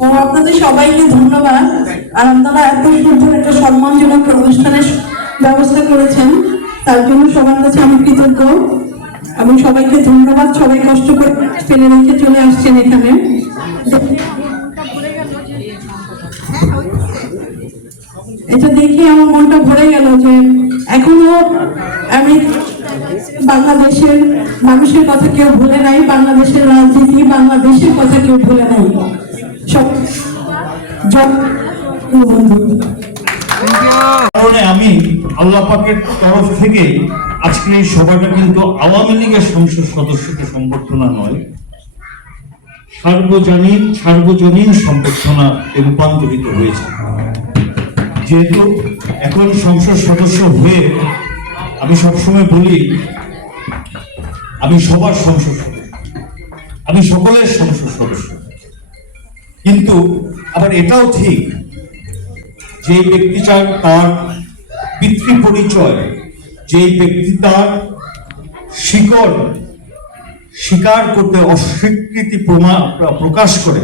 ও আপনাদের সবাইকে ধন্যবাদ। আর আপনারা এত সুন্দর একটা সম্মানজনক অনুষ্ঠানের ব্যবস্থা করেছেন। তার জন্য সবার কাছে আমি কৃতজ্ঞ। এবং সবাইকে ধন্যবাদ। সবাই কষ্ট করে ফেলে রেখে চলে আসছেন এখানে। এটা দেখে আমার মনটা ভরে গেল যে এখনও আমি বাংলাদেশের মানুষের কথা কেউ ভুলে নাই, বাংলাদেশের রাজনীতি, বাংলাদেশের কথা কেউ ভুলে নাই। সব কারণে আমি আল্লাহ পাকের তরফ থেকে আজকের এই সভাটা কিন্তু আওয়ামী লীগের সংসদ সদস্যকে সম্বর্ধনা নয় সার্বজনীন সার্বজনীন সম্বর্ধনা রূপান্তরিত হয়েছে। যেহেতু এখন সংসদ সদস্য হয়ে আমি সবসময় বলি, আমি সবার সংসদ সদস্য, আমি সকলের সংসদ সদস্য। কিন্তু আবার এটাও ঠিক যে ব্যক্তিটা তার পিতৃ পরিচয় যে ব্যক্তি তার শিকড় স্বীকার করতে অস্বীকৃতি প্রমাণ প্রকাশ করে।